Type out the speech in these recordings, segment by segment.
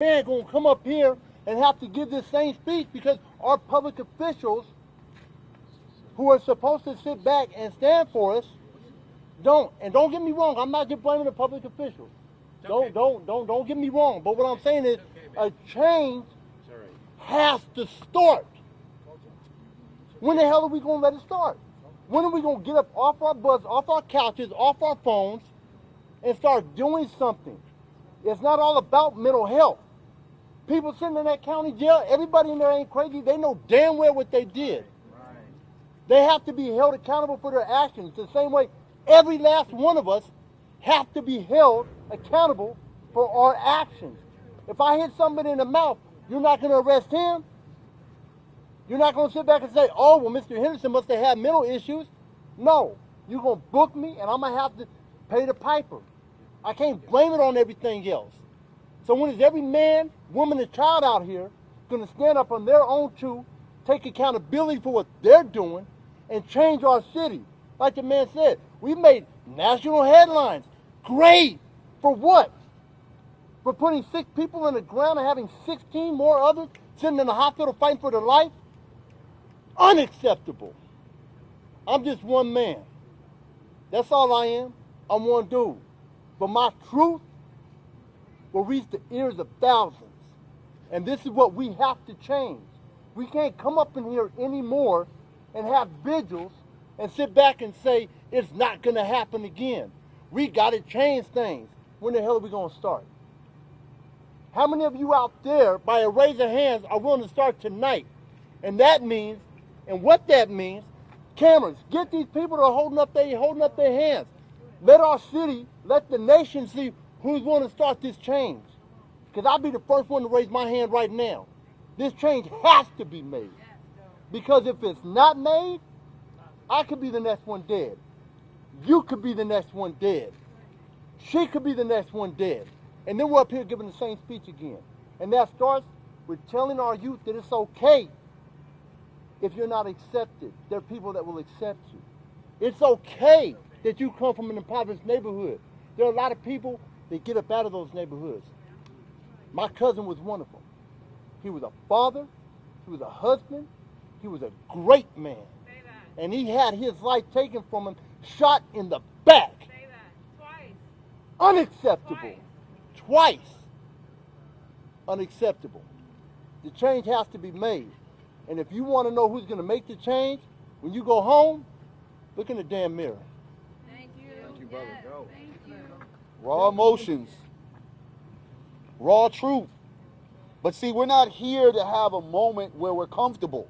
man going to come up here and have to give this same speech because our public officials who are supposed to sit back and stand for us don't. And don't get me wrong, I'm not just blaming the public officials. Okay. Don't get me wrong. But what I'm saying is a change has to start. When the hell are we going to let it start? When are we going to get up off our butts, off our couches, off our phones, and start doing something? It's not all about mental health. People sitting in that county jail, everybody in there ain't crazy. They know damn well what they did. Right. They have to be held accountable for their actions. The same way every last one of us have to be held accountable for our actions. If I hit somebody in the mouth, you're not going to arrest him. You're not going to sit back and say, oh, well, Mr. Henderson must have had mental issues. No. You're going to book me, and I'm going to have to pay the piper. I can't blame it on everything else. So when is every man, woman, and child out here going to stand up on their own two, take accountability for what they're doing, and change our city? Like the man said, we've made national headlines. Great. For what? For putting 6 people in the ground and having 16 more others sitting in the hospital fighting for their life? Unacceptable. I'm just one man. That's all I am. I'm one dude. But my truth will reach the ears of thousands. And this is what we have to change. We can't come up in here anymore and have vigils and sit back and say it's not going to happen again. We got to change things. When the hell are we going to start? How many of you out there, by a raise of hands, are willing to start tonight? And that means, and what that means, cameras, get these people that are holding up their hands. Let our city, let the nation see who's going to start this change. Because I'll be the first one to raise my hand right now. This change has to be made. Because if it's not made, I could be the next one dead. You could be the next one dead. She could be the next one dead. And then we're up here giving the same speech again. And that starts with telling our youth that it's okay if you're not accepted. There are people that will accept you. It's okay that you come from an impoverished neighborhood. There are a lot of people that get up out of those neighborhoods. My cousin was one of them. He was a father. He was a husband. He was a great man. And he had his life taken from him, shot in the back. Say that. Twice. Unacceptable. Twice. Unacceptable. The change has to be made. And if you want to know who's going to make the change, when you go home, look in the damn mirror. Thank you. Thank you, brother. Yes, thank you. Raw emotions. Raw truth. But see, we're not here to have a moment where we're comfortable.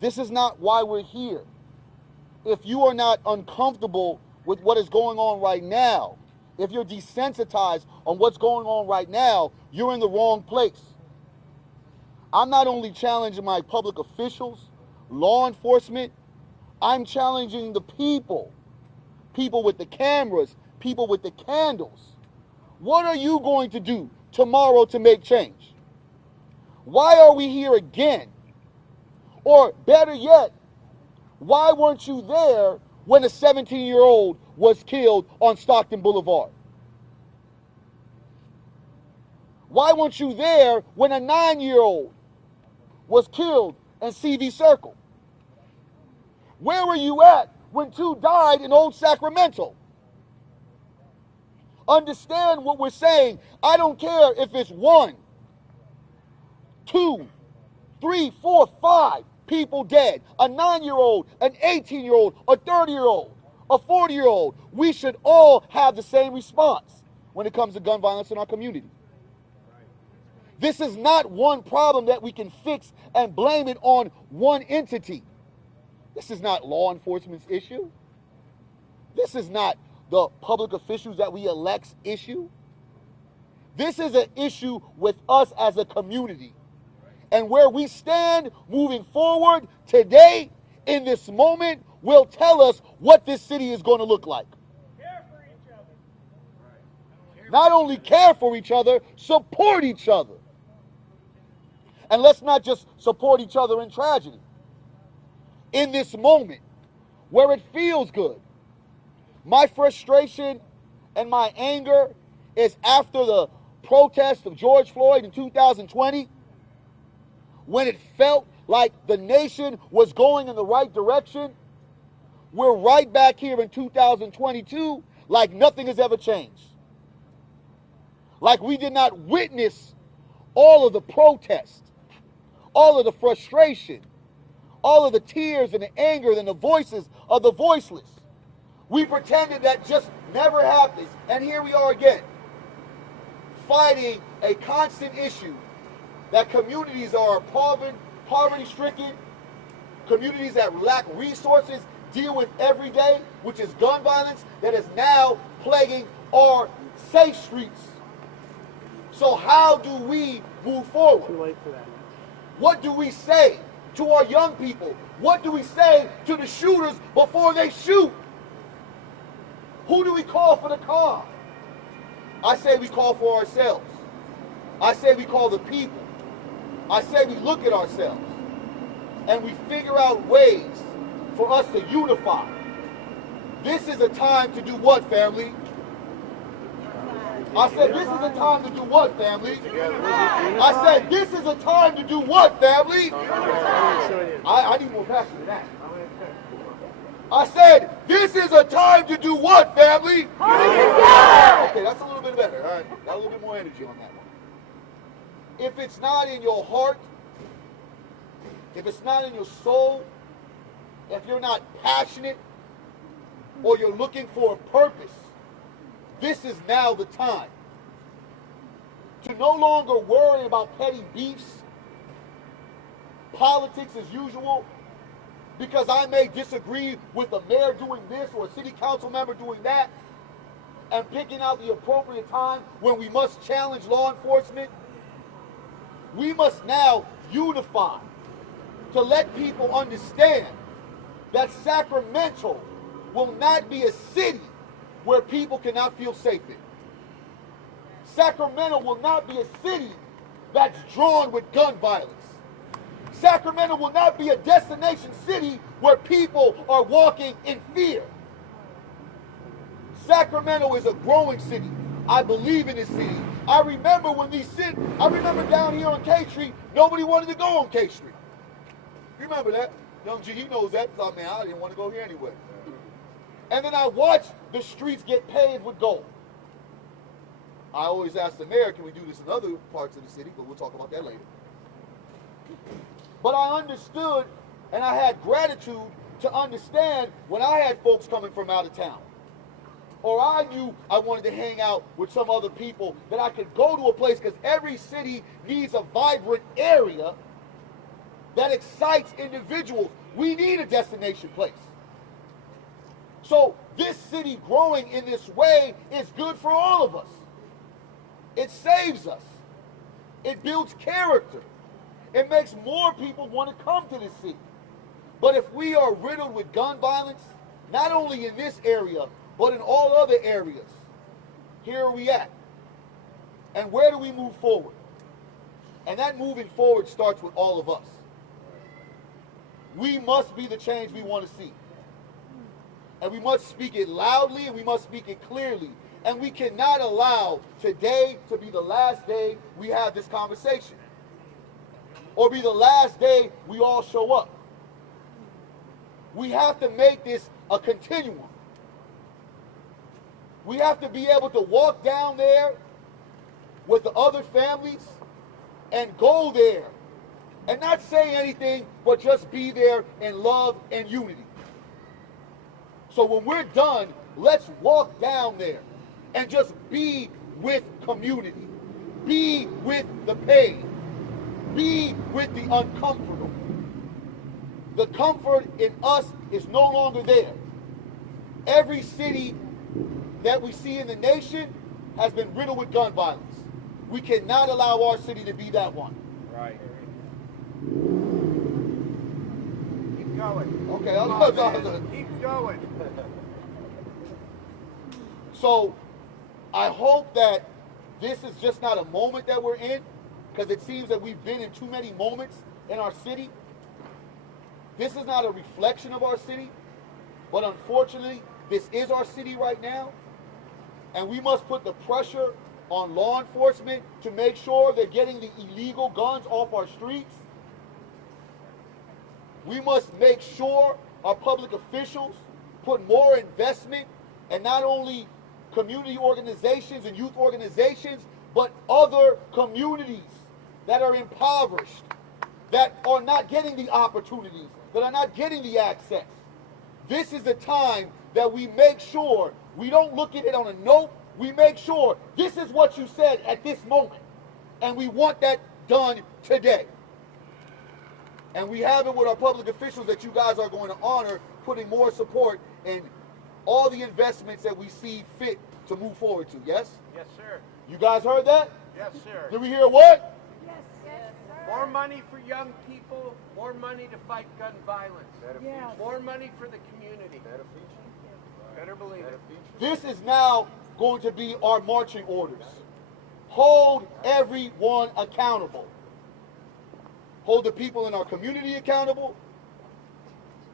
This is not why we're here. If you are not uncomfortable with what is going on right now, if you're desensitized on what's going on right now, you're in the wrong place. I'm not only challenging my public officials, law enforcement, I'm challenging the people. People with the cameras, people with the candles. What are you going to do tomorrow to make change? Why are we here again? Or better yet, why weren't you there when a 17-year-old was killed on Stockton Boulevard? Why weren't you there when a 9-year-old was killed in CV Circle? Where were you at when 2 died in Old Sacramento? Understand what we're saying. I don't care if it's 1, 2, 3, 4, 5 people dead. A 9-year-old, an 18-year-old, a 30-year-old, a 40-year-old. We should all have the same response when it comes to gun violence in our community. This is not one problem that we can fix and blame it on one entity. This is not law enforcement's issue. This is not the public officials that we elect's issue. This is an issue with us as a community. And where we stand moving forward today, in this moment, will tell us what this city is going to look like. Care for each other. Not only care for each other, support each other. And let's not just support each other in tragedy. In this moment, where it feels good. My frustration and my anger is after the protest of George Floyd in 2020, when it felt like the nation was going in the right direction, we're right back here in 2022 like nothing has ever changed. Like we did not witness all of the protest, all of the frustration, all of the tears and the anger and the voices of the voiceless. We pretended that just never happened, and here we are again, fighting a constant issue that communities are poverty-stricken, communities that lack resources deal with every day, which is gun violence that is now plaguing our safe streets. So how do we move forward? Too late for that. What do we say to our young people? What do we say to the shooters before they shoot? Who do we call for the calm? I say we call for ourselves. I say we call the people. I say we look at ourselves and we figure out ways for us to unify. This is a time to do what, family? I said this is a time to do what, family? I said this is a time to do what, family? I need more passion than that. I said this is a time to do what, family? Okay, that's a little bit better. All right, got a little bit more energy on that one. If it's not in your heart, if it's not in your soul, if you're not passionate, or you're looking for a purpose, this is now the time to no longer worry about petty beefs, politics as usual, because I may disagree with the mayor doing this or a city council member doing that, and picking out the appropriate time when we must challenge law enforcement. We must now unify to let people understand that Sacramento will not be a city where people cannot feel safe in. Sacramento will not be a city that's drawn with gun violence. Sacramento will not be a destination city where people are walking in fear. Sacramento is a growing city. I believe in this city. I remember down here on K Street, nobody wanted to go on K Street. You remember that? Young G, he knows that. Thought, man, I didn't want to go here anyway. And then I watched the streets get paved with gold. I always ask the mayor, can we do this in other parts of the city? But we'll talk about that later. But I understood and I had gratitude to understand when I had folks coming from out of town. Or I knew I wanted to hang out with some other people, that I could go to a place, because every city needs a vibrant area that excites individuals. We need a destination place. So this city growing in this way is good for all of us. It saves us. It builds character. It makes more people want to come to this city. But if we are riddled with gun violence, not only in this area, but in all other areas, here are we at. And where do we move forward? And that moving forward starts with all of us. We must be the change we want to see. And we must speak it loudly, and we must speak it clearly. And we cannot allow today to be the last day we have this conversation, or be the last day we all show up. We have to make this a continuum. We have to be able to walk down there with the other families and go there and not say anything, but just be there in love and unity. So when we're done, let's walk down there and just be with community. Be with the pain. Be with the uncomfortable. The comfort in us is no longer there. Every city that we see in the nation has been riddled with gun violence. We cannot allow our city to be that one. Right. Keep going. Okay, Keep going. So I hope that this is just not a moment that we're in, because it seems that we've been in too many moments in our city. This is not a reflection of our city, but unfortunately, this is our city right now. And we must put the pressure on law enforcement to make sure they're getting the illegal guns off our streets. We must make sure our public officials put more investment in not only community organizations and youth organizations, but other communities that are impoverished, that are not getting the opportunities, that are not getting the access. This is the time that we make sure we don't look at it on a note. We make sure this is what you said at this moment, and we want that done today. And we have it with our public officials that you guys are going to honor, putting more support in all the investments that we see fit to move forward to. Yes? Yes, sir. You guys heard that? Yes, sir. Did we hear what? Yes, sir. More money for young people, more money to fight gun violence. Yes. More money for the community. Better believe it. This is now going to be our marching orders. Hold everyone accountable. Hold the people in our community accountable.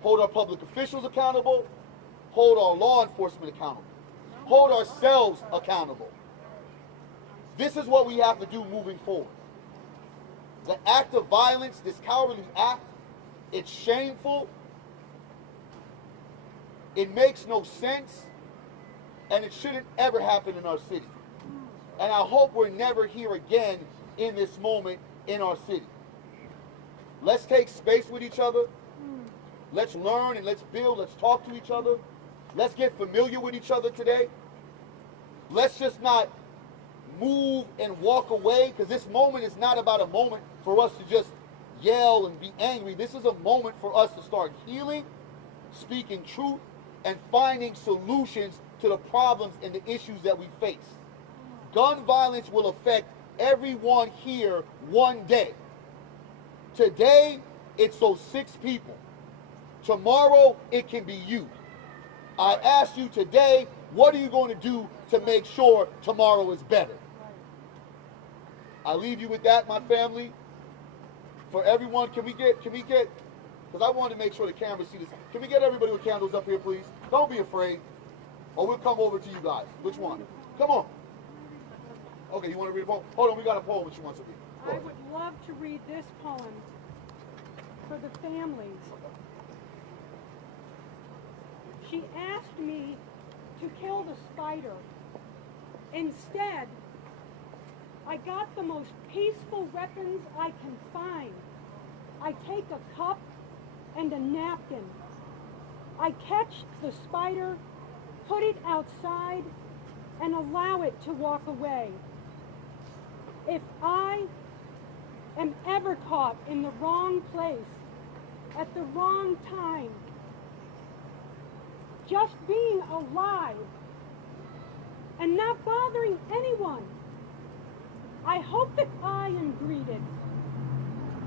Hold our public officials accountable. Hold our law enforcement accountable. Hold ourselves accountable. This is what we have to do moving forward. The act of violence, this cowardly act, it's shameful. It makes no sense. And it shouldn't ever happen in our city. And I hope we're never here again in this moment in our city. Let's take space with each other. Let's learn and let's build. Let's talk to each other. Let's get familiar with each other today. Let's just not move and walk away, because this moment is not about a moment for us to just yell and be angry. This is a moment for us to start healing, speaking truth, and finding solutions to the problems and the issues that we face. Gun violence will affect everyone here one day. Today, it's those 6 people. Tomorrow, it can be you. I ask you today, what are you going to do to make sure tomorrow is better? I leave you with that, my family. For everyone, can we get, because I want to make sure the cameras see this. Can we get everybody with candles up here, please? Don't be afraid. Or we'll come over to you guys. Which one? Come on. Okay, you want to read a poem? Hold on, we got a poem which you want to read. Go I ahead. would love to read this poem for the families. She asked me to kill the spider. Instead, I got the most peaceful weapons I can find. I take a cup and a napkin. I catch the spider, put it outside, and allow it to walk away. If I am ever caught in the wrong place, at the wrong time, just being alive and not bothering anyone, I hope that I am greeted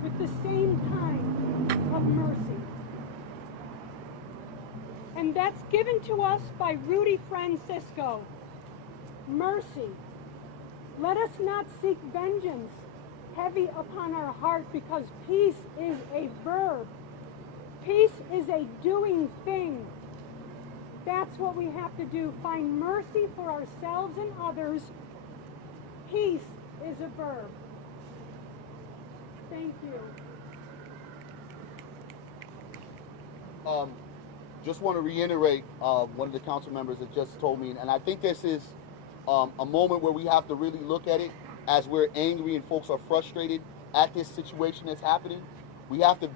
with the same kind of mercy. And that's given to us by Rudy Francisco. Mercy. Let us not seek vengeance heavy upon our heart, because peace is a verb. Peace is a doing thing. That's what we have to do. Find mercy for ourselves and others. Peace is a verb. Thank you. Just want to reiterate one of the council members that just told me, and I think this is a moment where we have to really look at it as we're angry and folks are frustrated at this situation that's happening. We have to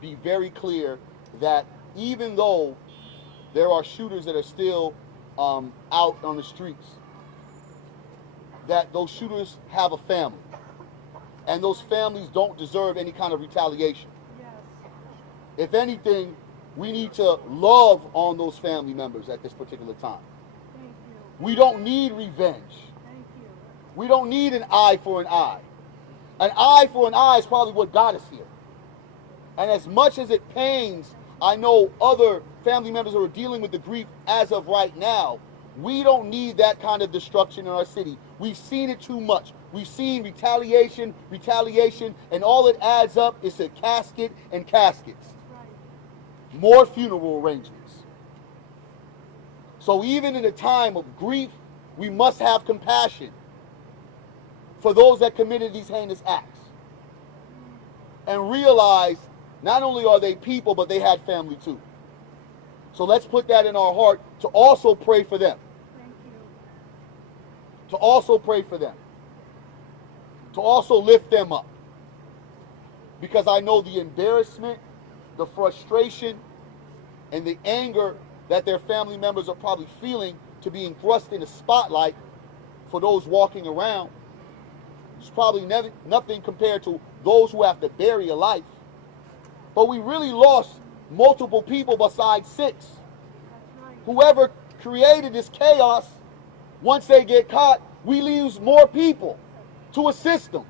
be very clear that even though there are shooters that are still out on the streets, that those shooters have a family, and those families don't deserve any kind of retaliation. Yes. If anything, we need to love on those family members at this particular time. Thank you. We don't need revenge. Thank you. We don't need an eye for an eye. An eye for an eye is probably what got us here. And as much as it pains, I know other family members who are dealing with the grief as of right now, we don't need that kind of destruction in our city. We've seen it too much. We've seen retaliation, and all it adds up is to casket and caskets. Right. More funeral arrangements. So even in a time of grief, we must have compassion. for those that committed these heinous acts. And realize not only are they people, but they had family too. So let's put that in our heart to also pray for them. Thank you. To also pray for them. To also lift them up. Because I know the embarrassment, the frustration, and the anger that their family members are probably feeling to being thrust in the spotlight for those walking around. It's probably nothing compared to those who have to bury a life. But we really lost multiple people besides 6. That's right. Whoever created this chaos, once they get caught, we lose more people to assist them.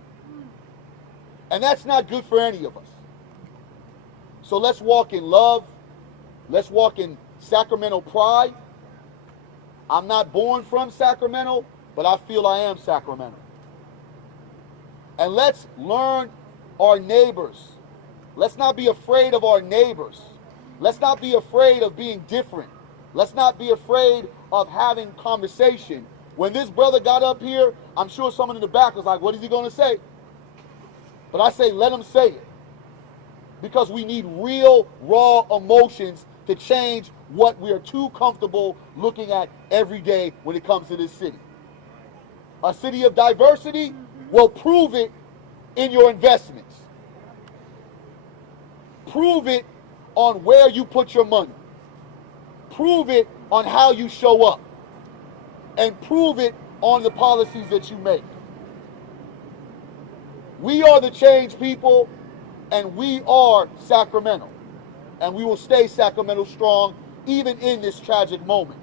And that's not good for any of us. So let's walk in love. Let's walk in Sacramento pride. I'm not born from Sacramento, but I feel I am Sacramento. And let's learn our neighbors. Let's not be afraid of our neighbors. Let's not be afraid of being different. Let's not be afraid of having conversation. When this brother got up here, I'm sure someone in the back was like, what is he going to say? But I say, let him say it. Because we need real, raw emotions to change what we are too comfortable looking at every day when it comes to this city. A city of diversity will prove it in your investments. Prove it on where you put your money. Prove it on how you show up. And prove it on the policies that you make. We are the change people, and we are Sacramento. And we will stay Sacramento strong even in this tragic moment.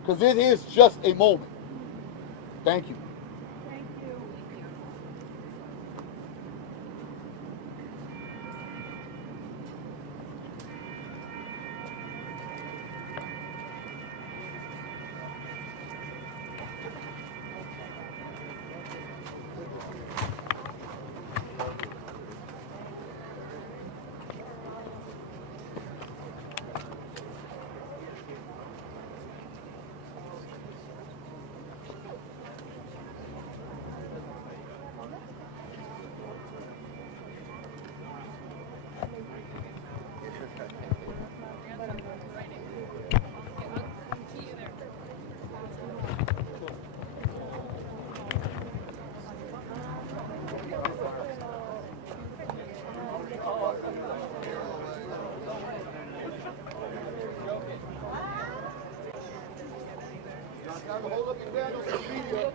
Because it is just a moment. Thank you. Thank you. Hold up your candles for video.